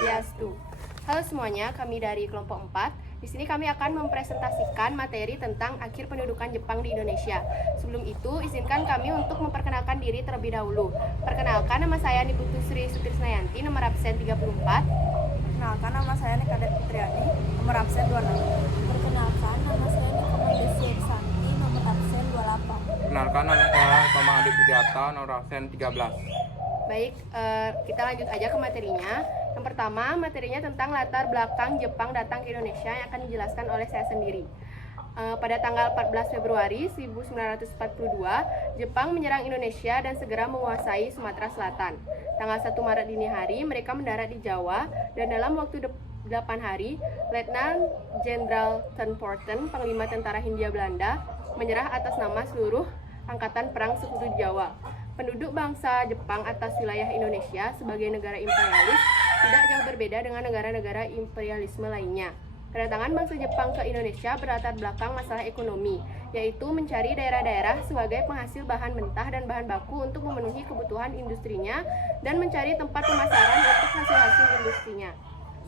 Swastiastu. Halo semuanya, kami dari kelompok 4. Di sini kami akan mempresentasikan materi tentang akhir pendudukan Jepang di Indonesia. Sebelum itu, izinkan kami untuk memperkenalkan diri terlebih dahulu. Perkenalkan, nama saya Niputu Sri Sutrisnayanti, nomor absen 34. Perkenalkan, nama saya Nikade Fitriani, nomor absen 26. Perkenalkan, nama saya Nikoma Desi Santi, nomor absen 28. Perkenalkan, nama saya Tomang Adi Pudiata, nomor absen 13. Baik, kita lanjut aja ke materinya. Yang pertama, materinya tentang latar belakang Jepang datang ke Indonesia yang akan dijelaskan oleh saya sendiri. Pada tanggal 14 Februari 1942, Jepang menyerang Indonesia dan segera menguasai Sumatera Selatan. Tanggal 1 Maret dini hari, mereka mendarat di Jawa, dan dalam waktu 8 hari, Letnan Jenderal Thornton, Panglima Tentara Hindia Belanda, menyerah atas nama seluruh Angkatan Perang Sekutu di Jawa. Penduduk bangsa Jepang atas wilayah Indonesia sebagai negara imperialis tidak jauh berbeda dengan negara-negara imperialisme lainnya. Kedatangan bangsa Jepang ke Indonesia berlatar belakang masalah ekonomi, yaitu mencari daerah-daerah sebagai penghasil bahan mentah dan bahan baku untuk memenuhi kebutuhan industrinya dan mencari tempat pemasaran untuk hasil-hasil industrinya.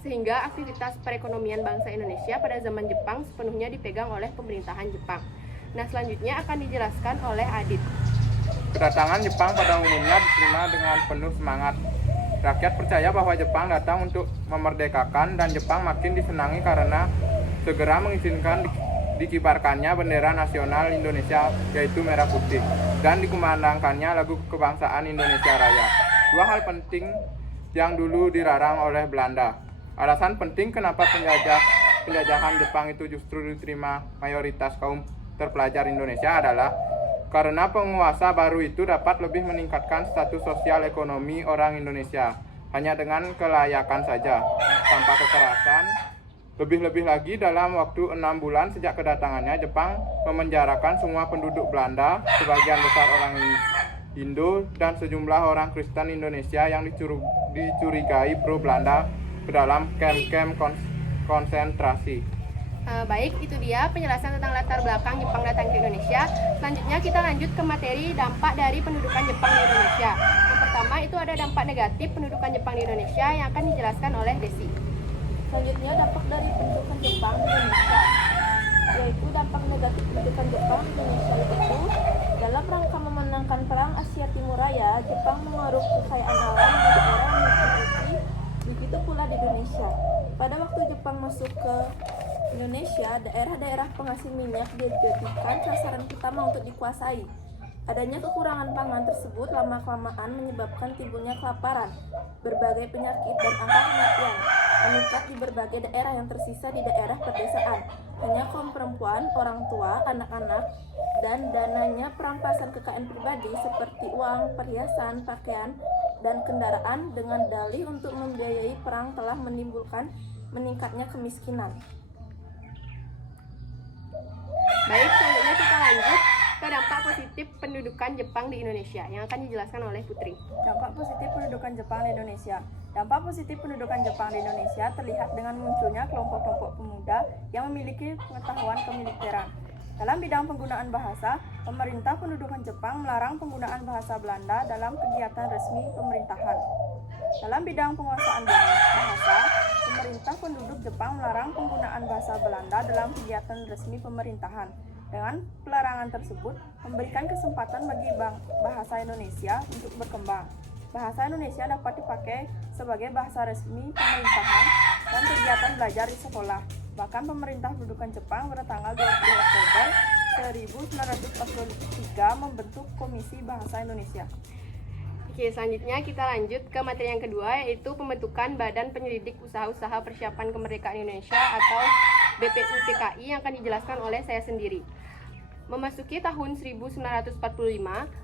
Sehingga aktivitas perekonomian bangsa Indonesia pada zaman Jepang sepenuhnya dipegang oleh pemerintahan Jepang. Nah, selanjutnya akan dijelaskan oleh Adit. Kedatangan Jepang pada umumnya diterima dengan penuh semangat. Rakyat percaya bahwa Jepang datang untuk memerdekakan dan Jepang makin disenangi karena segera mengizinkan dikibarkannya bendera nasional Indonesia yaitu merah putih dan dikumandangkannya lagu kebangsaan Indonesia Raya. Dua hal penting yang dulu dilarang oleh Belanda. Alasan penting kenapa penjajahan Jepang itu justru diterima mayoritas kaum terpelajar Indonesia adalah karena penguasa baru itu dapat lebih meningkatkan status sosial ekonomi orang Indonesia hanya dengan kelayakan saja, tanpa kekerasan. Lebih-lebih lagi dalam waktu 6 bulan sejak kedatangannya, Jepang memenjarakan semua penduduk Belanda, sebagian besar orang Indo, dan sejumlah orang Kristen Indonesia yang dicurigai pro Belanda ke dalam kamp-kamp konsentrasi. Baik, itu dia penjelasan tentang latar belakang Jepang datang ke Indonesia. Selanjutnya kita lanjut ke materi dampak dari pendudukan Jepang di Indonesia. Yang pertama itu ada dampak negatif pendudukan Jepang di Indonesia yang akan dijelaskan oleh Desi. Selanjutnya, dampak dari pendudukan Jepang di Indonesia, yaitu dampak negatif pendudukan Jepang di Indonesia yaitu dalam rangka memenangkan Perang Asia Timur Raya, Jepang mengeruk kekayaan alam di daerah yang dimiliki, begitu pula di Indonesia. Pada waktu Jepang masuk ke Indonesia, daerah-daerah penghasil minyak dijadikan sasaran utama untuk dikuasai. Adanya kekurangan pangan tersebut lama-kelamaan menyebabkan timbulnya kelaparan, berbagai penyakit, dan angka kematian meningkat di berbagai daerah yang tersisa di daerah pedesaan. Hanya kaum perempuan, orang tua, anak-anak, dan dananya perampasan kekayaan pribadi seperti uang, perhiasan, pakaian, dan kendaraan dengan dalih untuk membiayai perang telah menimbulkan meningkatnya kemiskinan. Baik, selanjutnya kita lanjut ke dampak positif pendudukan Jepang di Indonesia yang akan dijelaskan oleh Putri. Dampak positif pendudukan Jepang di Indonesia. Dampak positif pendudukan Jepang di Indonesia terlihat dengan munculnya kelompok-kelompok pemuda yang memiliki pengetahuan kemiliteran. Dalam bidang penggunaan bahasa, pemerintah pendudukan Jepang melarang penggunaan bahasa Belanda dalam kegiatan resmi pemerintahan. Dalam bidang penguasaan bahasa, pemerintah penduduk Jepang melarang penggunaan bahasa Belanda dalam kegiatan resmi pemerintahan. Dengan pelarangan tersebut, memberikan kesempatan bagi bahasa Indonesia untuk berkembang. Bahasa Indonesia dapat dipakai sebagai bahasa resmi pemerintahan dan kegiatan belajar di sekolah. Bahkan pemerintah pendudukan Jepang pada tanggal 20 Oktober 1943 membentuk Komisi Bahasa Indonesia. Oke, selanjutnya kita lanjut ke materi yang kedua, yaitu pembentukan Badan Penyelidik Usaha-Usaha Persiapan Kemerdekaan Indonesia atau BPUPKI yang akan dijelaskan oleh saya sendiri. Memasuki tahun 1945,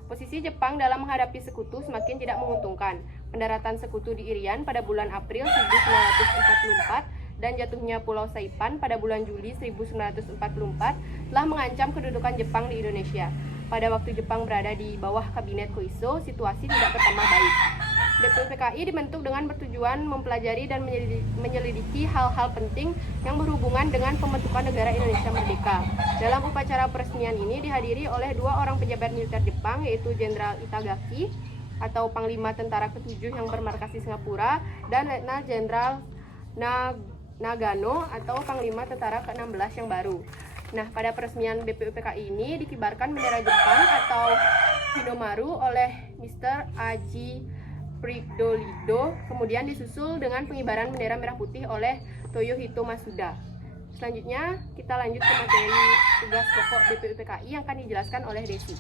posisi Jepang dalam menghadapi sekutu semakin tidak menguntungkan. Pendaratan sekutu di Irian pada bulan April 1944 dan jatuhnya Pulau Saipan pada bulan Juli 1944 telah mengancam kedudukan Jepang di Indonesia. Pada waktu Jepang berada di bawah kabinet Koiso, situasi tidak bertambah baik. BPUPKI dibentuk dengan bertujuan mempelajari dan menyelidiki hal-hal penting yang berhubungan dengan pembentukan negara Indonesia Merdeka. Dalam upacara peresmian ini dihadiri oleh 2 orang pejabat militer Jepang, yaitu Jenderal Itagaki atau Panglima Tentara ke-7 yang bermarkas di Singapura, dan Letnan Jenderal Nagano atau Panglima Tentara ke-16 yang baru. Nah, pada peresmian BPUPKI ini dikibarkan bendera Jepang atau Hinomaru oleh Mr. Aji Prigdolido, kemudian disusul dengan pengibaran bendera merah putih oleh Toyohito Masuda. Selanjutnya, kita lanjut ke materi tugas pokok BPUPKI yang akan dijelaskan oleh Desi.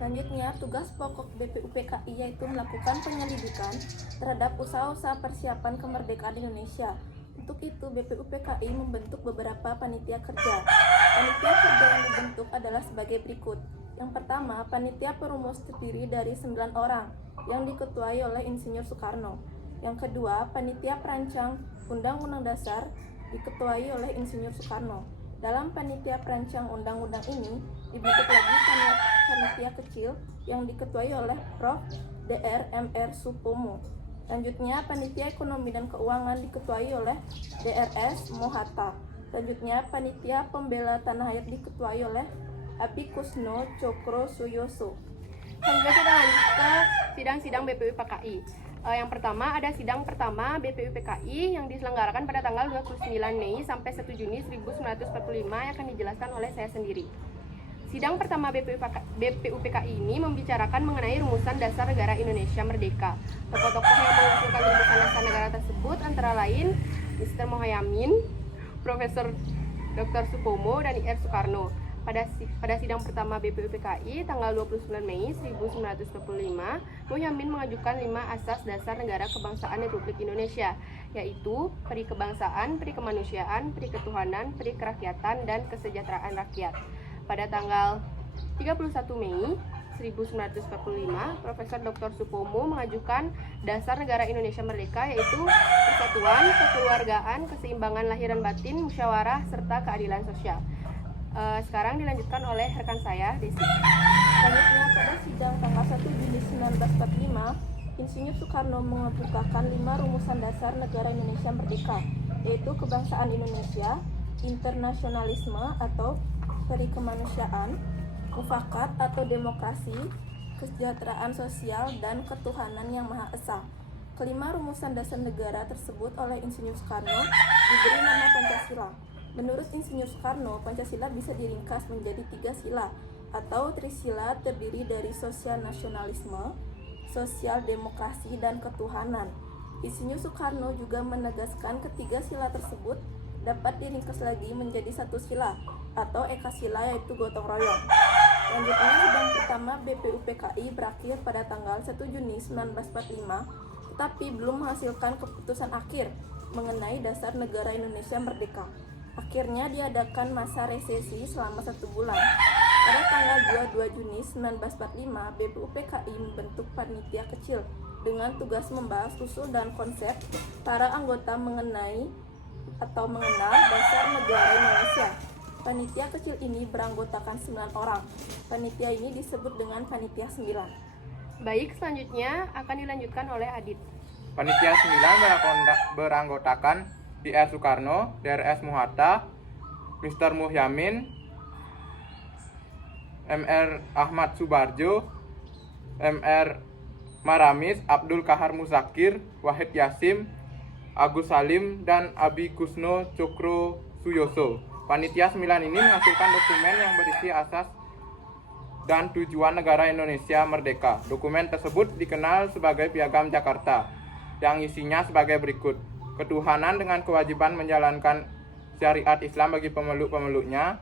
Selanjutnya, tugas pokok BPUPKI yaitu melakukan penyelidikan terhadap usaha-usaha persiapan kemerdekaan Indonesia. Untuk itu, BPUPKI membentuk beberapa panitia kerja. Panitia kerja yang dibentuk adalah sebagai berikut. Yang pertama, panitia perumus terdiri dari 9 orang yang diketuai oleh Insinyur Soekarno. Yang kedua, panitia perancang Undang-Undang Dasar diketuai oleh Insinyur Soekarno. Dalam panitia perancang undang-undang ini dibentuk lagi panitia kecil yang diketuai oleh Prof. Dr. Mr. Supomo. Selanjutnya, panitia ekonomi dan keuangan diketuai oleh Drs. Mohatta. Selanjutnya, panitia pembela tanah air diketuai oleh Abi Kusno Cokro Suyoso. Selanjutnya kita lanjut ke sidang-sidang BPUPKI. Yang pertama ada sidang pertama BPUPKI yang diselenggarakan pada tanggal 29 Mei sampai 1 Juni 1945 yang akan dijelaskan oleh saya sendiri. Sidang pertama BPUPKI ini membicarakan mengenai rumusan dasar negara Indonesia Merdeka. Tokoh-tokoh yang mengusulkan rumusan dasar negara tersebut antara lain Mr. Mohaimin, Profesor Dr. Supomo, dan Ir Soekarno. Pada sidang pertama BPUPKI tanggal 29 Mei 1945, Mohaimin mengajukan 5 asas dasar negara kebangsaan Republik Indonesia, yaitu peri kebangsaan, peri kemanusiaan, peri ketuhanan, peri kerakyatan, dan kesejahteraan rakyat. Pada tanggal 31 Mei 1945, Profesor Dr. Supomo mengajukan dasar negara Indonesia Merdeka, yaitu persatuan, kekeluargaan, keseimbangan lahir dan batin, musyawarah, serta keadilan sosial. Sekarang dilanjutkan oleh rekan saya, Desi. Selanjutnya, pada sidang tanggal 1 Juni 1945, Insinyur Soekarno mengemukakan 5 rumusan dasar negara Indonesia Merdeka, yaitu kebangsaan Indonesia, internasionalisme atau peri kemanusiaan, mufakat atau demokrasi, kesejahteraan sosial, dan ketuhanan yang Maha Esa. Kelima rumusan dasar negara tersebut oleh Insinyur Soekarno diberi nama Pancasila. Menurut Insinyur Soekarno, Pancasila bisa diringkas menjadi 3 sila atau trisila terdiri dari sosial nasionalisme, sosial demokrasi, dan ketuhanan. Insinyur Soekarno juga menegaskan ketiga sila tersebut dapat diringkas lagi menjadi 1 sila atau ekasila, yaitu gotong royong. Selanjutnya, sidang pertama BPUPKI berakhir pada tanggal 1 Juni 1945, tetapi belum menghasilkan keputusan akhir mengenai dasar negara Indonesia Merdeka. Akhirnya diadakan masa resesi selama 1 bulan. Pada tanggal 22 Juni 1945, BPUPKI membentuk panitia kecil dengan tugas membahas usul dan konsep para anggota mengenal dasar negara Indonesia. Panitia kecil ini beranggotakan 9 orang. Panitia ini disebut dengan Panitia 9. Baik, selanjutnya akan dilanjutkan oleh Adit. Panitia 9 beranggotakan Ir Soekarno, Drs. Mohatta, Mr. Mohaimin, Mr. Ahmad Subarjo, Mr. Maramis, Abdul Kahar Muzakir, Wahid Yasim, Agus Salim, dan Abi Kusno Cokro Suyoso. Panitia 9 ini menghasilkan dokumen yang berisi asas dan tujuan negara Indonesia Merdeka. Dokumen tersebut dikenal sebagai Piagam Jakarta, yang isinya sebagai berikut: ketuhanan dengan kewajiban menjalankan syariat Islam bagi pemeluk-pemeluknya,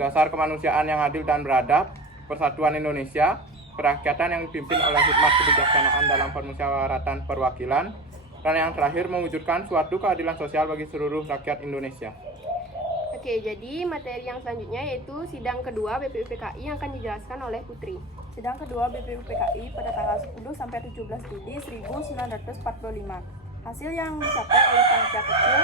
dasar kemanusiaan yang adil dan beradab, persatuan Indonesia, kerakyatan yang dipimpin oleh hikmat kebijaksanaan dalam permusyawaratan perwakilan, dan yang terakhir mewujudkan suatu keadilan sosial bagi seluruh rakyat Indonesia. Oke, jadi materi yang selanjutnya yaitu sidang kedua BPUPKI yang akan dijelaskan oleh Putri. Sidang kedua BPUPKI pada tanggal 10 sampai 17 Juli 1945. Hasil yang dicapai oleh panitia kecil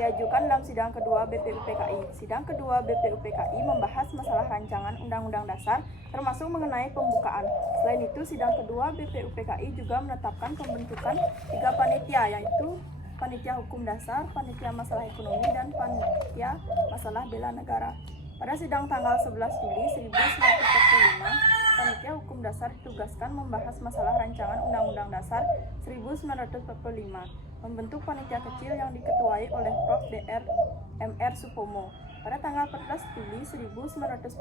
diajukan dalam sidang kedua BPUPKI. Sidang kedua BPUPKI membahas masalah rancangan Undang-Undang Dasar termasuk mengenai pembukaan. Selain itu, sidang kedua BPUPKI juga menetapkan pembentukan 3 panitia, yaitu Panitia Hukum Dasar, Panitia Masalah Ekonomi, dan Panitia Masalah Bela Negara. Pada sidang tanggal 11 Juli 1945, Panitia Hukum Dasar ditugaskan membahas masalah rancangan Undang-Undang Dasar 1945, membentuk panitia kecil yang diketuai oleh Prof. Dr. Mr. Supomo. Pada tanggal 14 Juli 1945,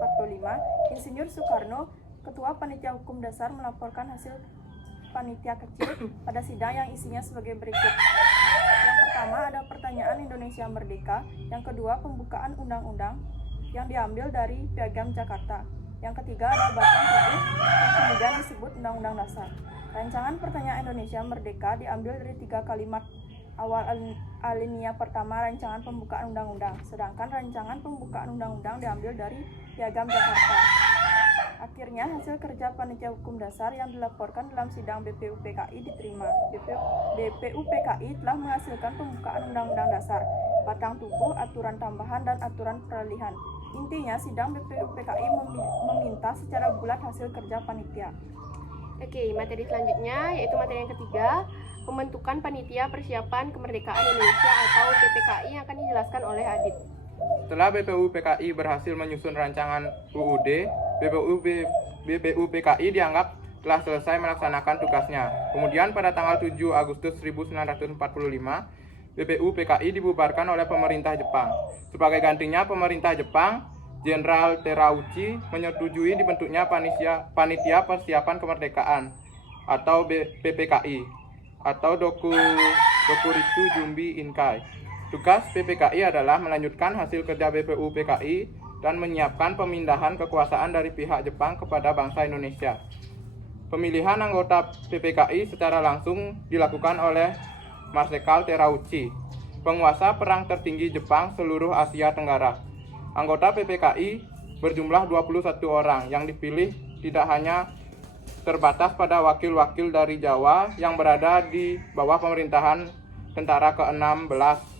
Insinyur Soekarno, Ketua Panitia Hukum Dasar, melaporkan hasil panitia kecil pada sidang yang isinya sebagai berikut. Yang pertama ada pertanyaan Indonesia Merdeka, yang kedua pembukaan undang-undang yang diambil dari Piagam Jakarta. Yang ketiga ada batang tubuh yang kemudian disebut Undang-Undang Dasar. Rancangan pertanyaan Indonesia Merdeka diambil dari 3 kalimat awal alinea pertama rancangan pembukaan undang-undang, sedangkan rancangan pembukaan undang-undang diambil dari Piagam Jakarta. Akhirnya hasil kerja Panitia Hukum Dasar yang dilaporkan dalam sidang BPUPKI diterima. BPUPKI telah menghasilkan pembukaan Undang-Undang Dasar, batang tubuh, aturan tambahan, dan aturan peralihan. Intinya, sidang BPUPKI meminta secara bulat hasil kerja panitia. Oke, materi selanjutnya yaitu materi yang ketiga, pembentukan Panitia Persiapan Kemerdekaan Indonesia atau PPKI yang akan dijelaskan oleh Adit. Setelah BPUPKI berhasil menyusun rancangan UUD, BPUPKI dianggap telah selesai melaksanakan tugasnya. Kemudian pada tanggal 7 Agustus 1945, BPUPKI dibubarkan oleh pemerintah Jepang. Sebagai gantinya pemerintah Jepang, Jenderal Terauchi menyetujui dibentuknya Panitia Persiapan Kemerdekaan atau PPKI atau Dokuritsu Jumbi Inkai. Tugas PPKI adalah melanjutkan hasil kerja BPUPKI dan menyiapkan pemindahan kekuasaan dari pihak Jepang kepada bangsa Indonesia. Pemilihan anggota PPKI secara langsung dilakukan oleh Marsekal Terauchi, penguasa perang tertinggi Jepang seluruh Asia Tenggara. Anggota PPKI berjumlah 21 orang yang dipilih tidak hanya terbatas pada wakil-wakil dari Jawa yang berada di bawah pemerintahan tentara ke-16,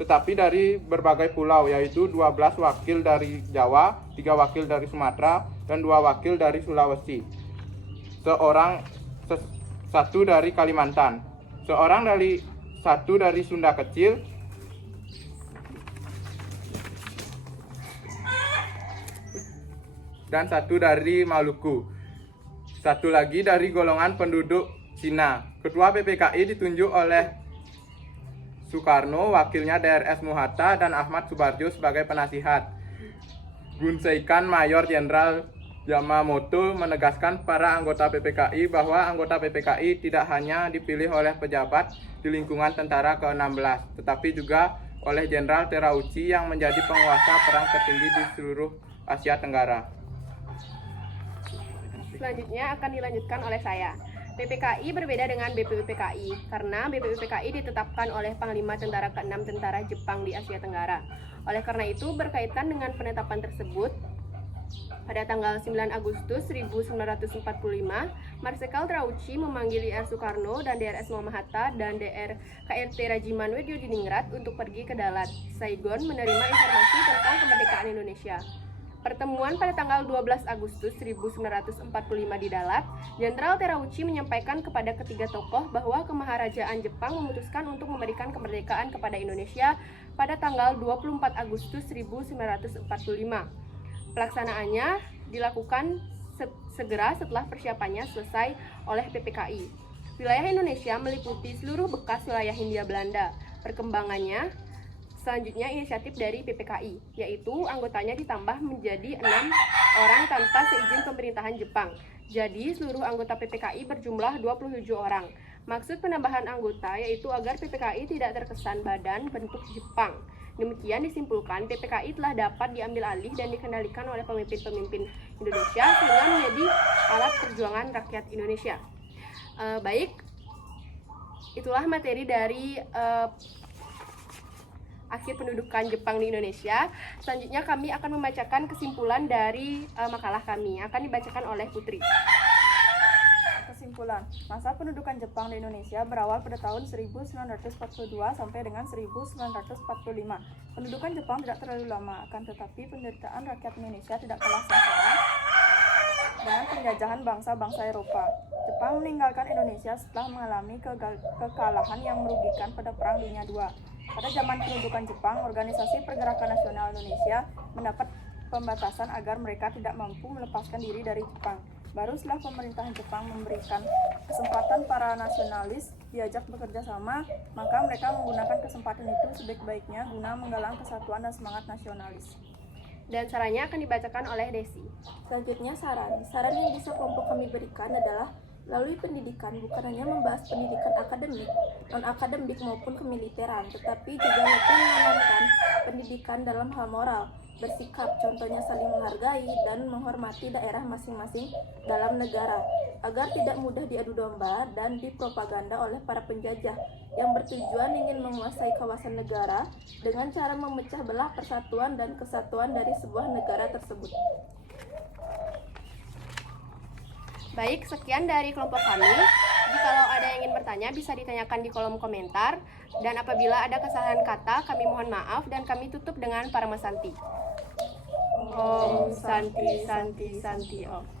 tetapi dari berbagai pulau, yaitu 12 wakil dari Jawa, 3 wakil dari Sumatera, dan 2 wakil dari Sulawesi, satu dari Kalimantan, satu dari Sunda Kecil, dan 1 dari Maluku. 1 lagi dari golongan penduduk Cina. Ketua PPKI ditunjuk oleh Soekarno, wakilnya DRS Muhatta, dan Ahmad Subarjo sebagai penasihat. Gunseikan Mayor Jenderal Yamamoto menegaskan para anggota PPKI bahwa anggota PPKI tidak hanya dipilih oleh pejabat di lingkungan tentara ke-16, tetapi juga oleh Jenderal Terauchi yang menjadi penguasa perang tertinggi di seluruh Asia Tenggara. Selanjutnya akan dilanjutkan oleh saya. PPKI berbeda dengan BPUPKI karena BPUPKI ditetapkan oleh Panglima Tentara ke-6 Tentara Jepang di Asia Tenggara. Oleh karena itu, berkaitan dengan penetapan tersebut, pada tanggal 9 Agustus 1945, Marsekal Terauchi memanggil IR Soekarno dan DRS Muhammad Hatta dan DR KRT Rajiman Weddiodiningrat untuk pergi ke Dalat, Saigon menerima informasi tentang kemerdekaan Indonesia. Pertemuan pada tanggal 12 Agustus 1945 di Dalat, Jenderal Terauchi menyampaikan kepada ketiga tokoh bahwa Kemaharajaan Jepang memutuskan untuk memberikan kemerdekaan kepada Indonesia pada tanggal 24 Agustus 1945. Pelaksanaannya dilakukan segera setelah persiapannya selesai oleh PPKI. Wilayah Indonesia meliputi seluruh bekas wilayah Hindia Belanda. Perkembangannya selanjutnya inisiatif dari PPKI, yaitu anggotanya ditambah menjadi 6 orang tanpa seizin pemerintahan Jepang. Jadi seluruh anggota PPKI berjumlah 27 orang. Maksud penambahan anggota yaitu agar PPKI tidak terkesan badan bentuk Jepang. Demikian disimpulkan, PPKI telah dapat diambil alih dan dikendalikan oleh pemimpin-pemimpin Indonesia sehingga menjadi alat perjuangan rakyat Indonesia. Baik, itulah materi dari akhir pendudukan Jepang di Indonesia. Selanjutnya kami akan membacakan kesimpulan dari makalah kami. Akan dibacakan oleh Putri. Kesimpulan, masa pendudukan Jepang di Indonesia berawal pada tahun 1942 sampai dengan 1945. Pendudukan Jepang tidak terlalu lama, akan tetapi penderitaan rakyat Indonesia tidak kalah sengsara dengan penjajahan bangsa-bangsa Eropa. Jepang meninggalkan Indonesia setelah mengalami kekalahan yang merugikan pada Perang Dunia II. Pada zaman pendudukan Jepang, Organisasi Pergerakan Nasional Indonesia mendapat pembatasan agar mereka tidak mampu melepaskan diri dari Jepang. Baru setelah pemerintahan Jepang memberikan kesempatan para nasionalis diajak bekerja sama, maka mereka menggunakan kesempatan itu sebaik-baiknya guna menggalang kesatuan dan semangat nasionalis. Dan sarannya akan dibacakan oleh Desi. Selanjutnya saran yang bisa kelompok kami berikan adalah melalui pendidikan bukan hanya membahas pendidikan akademik, non-akademik maupun kemiliteran, tetapi juga lebih menanamkan pendidikan dalam hal moral, bersikap, contohnya saling menghargai dan menghormati daerah masing-masing dalam negara, agar tidak mudah diadu domba dan dipropaganda oleh para penjajah yang bertujuan ingin menguasai kawasan negara dengan cara memecah belah persatuan dan kesatuan dari sebuah negara tersebut. Baik, sekian dari kelompok kami. Jikalau ada yang ingin bertanya, bisa ditanyakan di kolom komentar. Dan apabila ada kesalahan kata, kami mohon maaf dan kami tutup dengan Paramasanti. Om Santi Santi Santi Om.